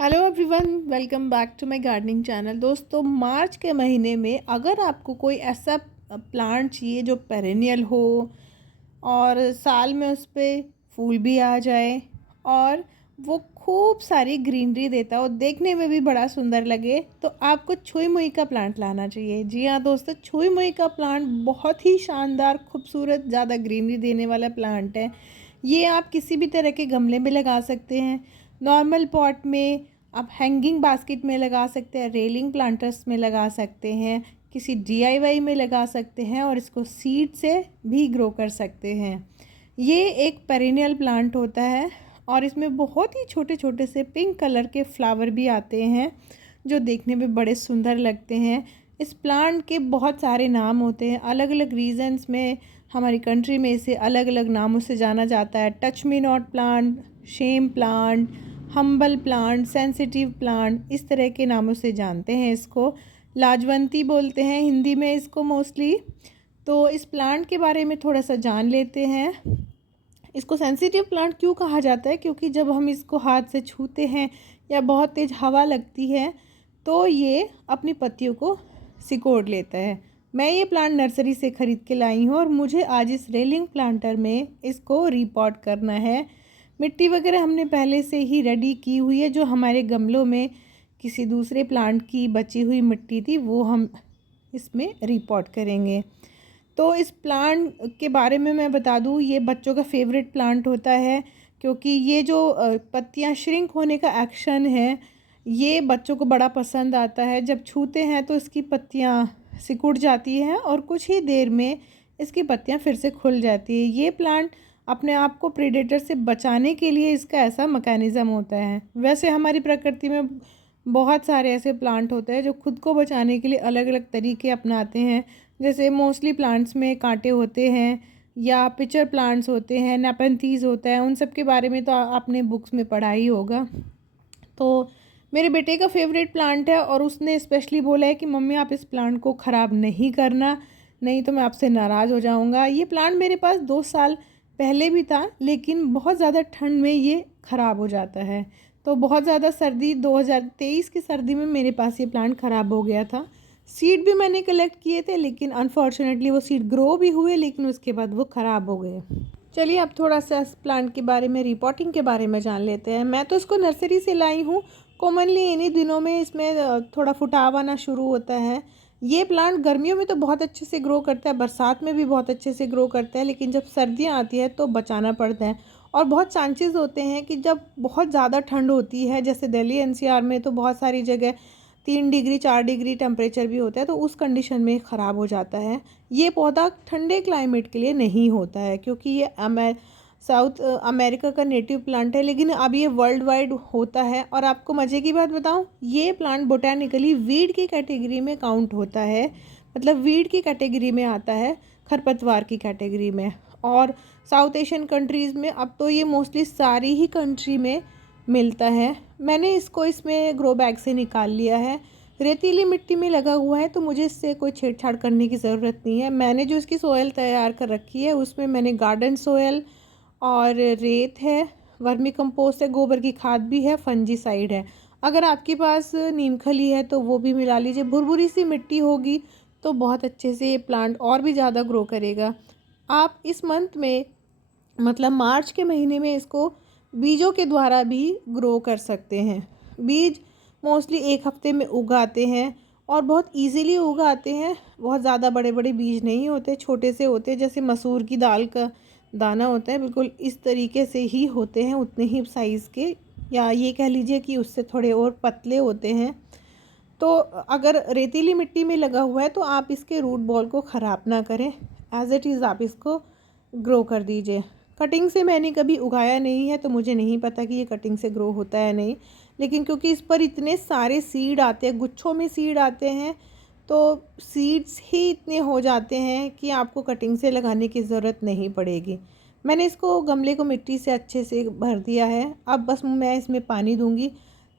Hello everyone, welcome back to my gardening channel. दोस्तों, मार्च के महीने में अगर आपको कोई ऐसा प्लांट चाहिए जो पेरेनियल हो और साल में उस पर फूल भी आ जाए और वो खूब सारी ग्रीनरी देता है और देखने में भी बड़ा सुंदर लगे, तो आपको छुई मुई का प्लांट लाना चाहिए। जी हाँ दोस्तों, छुई मुई का प्लांट बहुत ही शानदार, खूबसूरत, ज़्यादा ग्रीनरी देने वाला प्लांट है। ये आप किसी भी तरह के गमले में लगा सकते हैं, नॉर्मल पॉट में, आप हैंगिंग बास्केट में लगा सकते हैं, रेलिंग प्लांटर्स में लगा सकते हैं, किसी डीआईवाई में लगा सकते हैं और इसको सीड से भी ग्रो कर सकते हैं। ये एक पेरेनियल प्लांट होता है और इसमें बहुत ही छोटे छोटे से पिंक कलर के फ्लावर भी आते हैं जो देखने में बड़े सुंदर लगते हैं। इस प्लांट के बहुत सारे नाम होते हैं, अलग अलग रीजन्स में हमारी कंट्री में इसे अलग अलग नामों से जाना जाता है। Touch me not plant, shame plant, humble plant, sensitive plant, इस तरह के नामों से जानते हैं इसको। लाजवंती बोलते हैं हिंदी में इसको मोस्टली। तो इस प्लांट के बारे में थोड़ा सा जान लेते हैं। इसको सेंसिटिव प्लांट क्यों कहा जाता है? क्योंकि जब हम इसको हाथ से छूते हैं या बहुत तेज़ हवा लगती है तो ये अपनी पत्तियों को सिकोड़ लेता है। मैं ये प्लांट नर्सरी से ख़रीद के लाई हूँ और मुझे आज इस रेलिंग प्लांटर में इसको रीपॉट करना है। मिट्टी वगैरह हमने पहले से ही रेडी की हुई है। जो हमारे गमलों में किसी दूसरे प्लांट की बची हुई मिट्टी थी वो हम इसमें रीपॉट करेंगे। तो इस प्लांट के बारे में मैं बता दूं, ये बच्चों का फेवरेट प्लांट होता है क्योंकि ये जो पत्तियां श्रिंक होने का एक्शन है ये बच्चों को बड़ा पसंद आता है। जब छूते हैं तो इसकी पत्तियां सिकुड़ जाती हैं और कुछ ही देर में इसकी पत्तियां फिर से खुल जाती है। ये प्लांट अपने आप को प्रेडेटर से बचाने के लिए इसका ऐसा मैकेनिज़्म होता है। वैसे हमारी प्रकृति में बहुत सारे ऐसे प्लांट होते हैं जो खुद को बचाने के लिए अलग अलग तरीके अपनाते हैं। जैसे मोस्टली प्लांट्स में कांटे होते हैं या पिचर प्लांट्स होते हैं, नेपेंथीज होता है, उन सब के बारे में तो आपने बुक्स में पढ़ा ही होगा। तो मेरे बेटे का फेवरेट प्लांट है और उसने स्पेशली बोला है कि मम्मी आप इस प्लांट को ख़राब नहीं करना, नहीं तो मैं आपसे नाराज़ हो जाऊंगा। ये प्लांट मेरे पास 2 साल पहले भी था लेकिन बहुत ज़्यादा ठंड में ये ख़राब हो जाता है। तो बहुत ज़्यादा सर्दी, 2023 की सर्दी में मेरे पास ये प्लांट ख़राब हो गया था। सीड भी मैंने कलेक्ट किए थे लेकिन अनफॉर्चुनेटली वो सीड ग्रो भी हुए लेकिन उसके बाद वो ख़राब हो गए। चलिए अब थोड़ा सा इस प्लांट के बारे में, रिपोर्टिंग के बारे में जान लेते हैं। मैं तो इसको नर्सरी से लाई हूँ। कॉमनली इन्हीं दिनों में इसमें थोड़ा फुटाव आना शुरू होता है। ये प्लांट गर्मियों में तो बहुत अच्छे से ग्रो करता है, बरसात में भी बहुत अच्छे से ग्रो करता है, लेकिन जब सर्दियाँ आती है तो बचाना पड़ता है। और बहुत चांसेस होते हैं कि जब बहुत ज़्यादा ठंड होती है, जैसे दिल्ली एनसीआर में तो बहुत सारी जगह 3 डिग्री 4 डिग्री टेम्परेचर भी होता है, तो उस कंडीशन में ख़राब हो जाता है। ये पौधा ठंडे क्लाइमेट के लिए नहीं होता है क्योंकि ये साउथ अमेरिका का नेटिव प्लांट है, लेकिन अब ये वर्ल्ड वाइड होता है। और आपको मज़े की बात बताऊं, ये प्लांट बोटैनिकली वीड की कैटेगरी में काउंट होता है, मतलब वीड की कैटेगरी में आता है, खरपतवार की कैटेगरी में। और साउथ एशियन कंट्रीज़ में अब तो ये मोस्टली सारी ही कंट्री में मिलता है। मैंने इसको इसमें ग्रो बैग से निकाल लिया है। रेतीली मिट्टी में लगा हुआ है तो मुझे इससे कोई छेड़छाड़ करने की ज़रूरत नहीं है। मैंने जो इसकी सोयल तैयार कर रखी है उसमें मैंने गार्डन सोयल और रेत है, वर्मी कंपोस्ट है, गोबर की खाद भी है, फंजीसाइड है। अगर आपके पास नीम खली है तो वो भी मिला लीजिए। भुरभुरी सी मिट्टी होगी तो बहुत अच्छे से ये प्लांट और भी ज़्यादा ग्रो करेगा। आप इस मंथ में, मतलब मार्च के महीने में, इसको बीजों के द्वारा भी ग्रो कर सकते हैं। बीज मोस्टली 1 हफ्ते में उगाते हैं और बहुत इजीली उगाते हैं। बहुत ज़्यादा बड़े बड़े बीज नहीं होते, छोटे से होते हैं, जैसे मसूर की दाल का दाना होता है, बिल्कुल इस तरीके से ही होते हैं, उतने ही साइज़ के, या ये कह लीजिए कि उससे थोड़े और पतले होते हैं। तो अगर रेतीली मिट्टी में लगा हुआ है तो आप इसके रूट बॉल को ख़राब ना करें, एज इट इज़ आप इसको ग्रो कर दीजिए। कटिंग से मैंने कभी उगाया नहीं है तो मुझे नहीं पता कि ये कटिंग से ग्रो होता है नहीं, लेकिन क्योंकि इस पर इतने सारे सीड आते हैं, गुच्छों में सीड आते हैं, तो सीड्स ही इतने हो जाते हैं कि आपको कटिंग से लगाने की ज़रूरत नहीं पड़ेगी। मैंने इसको गमले को मिट्टी से अच्छे से भर दिया है। अब बस मैं इसमें पानी दूंगी,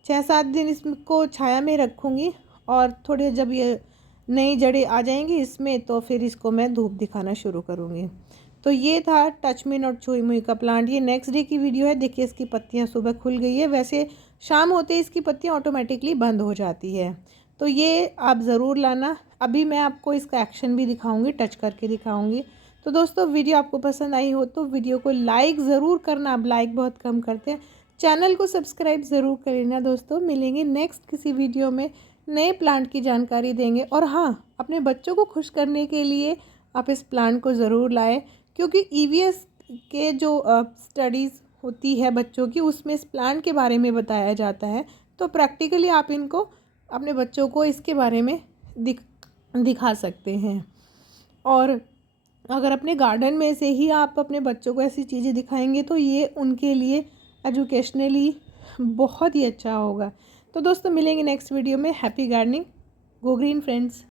6-7 दिन इसको छाया में रखूँगी और थोड़े जब ये नई जड़ें आ जाएंगी इसमें तो फिर इसको मैं धूप दिखाना शुरू करूँगी। तो ये था टच मी नॉट छुई मुई का प्लांट। ये नेक्स्ट डे की वीडियो है। देखिए इसकी पत्तियाँ सुबह खुल गई है। वैसे शाम होते ही इसकी पत्तियाँ ऑटोमेटिकली बंद हो जाती है। तो ये आप ज़रूर लाना। अभी मैं आपको इसका एक्शन भी दिखाऊंगी, टच करके दिखाऊंगी। तो दोस्तों वीडियो आपको पसंद आई हो तो वीडियो को लाइक ज़रूर करना, आप लाइक बहुत कम करते हैं। चैनल को सब्सक्राइब ज़रूर कर लेना दोस्तों। मिलेंगे नेक्स्ट किसी वीडियो में, नए प्लांट की जानकारी देंगे। और हाँ, अपने बच्चों को खुश करने के लिए आप इस प्लांट को ज़रूर लाएं, क्योंकि ईवीएस के जो स्टडीज़ होती है बच्चों की, उसमें इस प्लांट के बारे में बताया जाता है। तो प्रैक्टिकली आप इनको, अपने बच्चों को इसके बारे में दिखा सकते हैं। और अगर अपने गार्डन में से ही आप अपने बच्चों को ऐसी चीज़ें दिखाएंगे तो ये उनके लिए एजुकेशनली बहुत ही अच्छा होगा। तो दोस्तों मिलेंगे नेक्स्ट वीडियो में। Happy gardening, go green friends.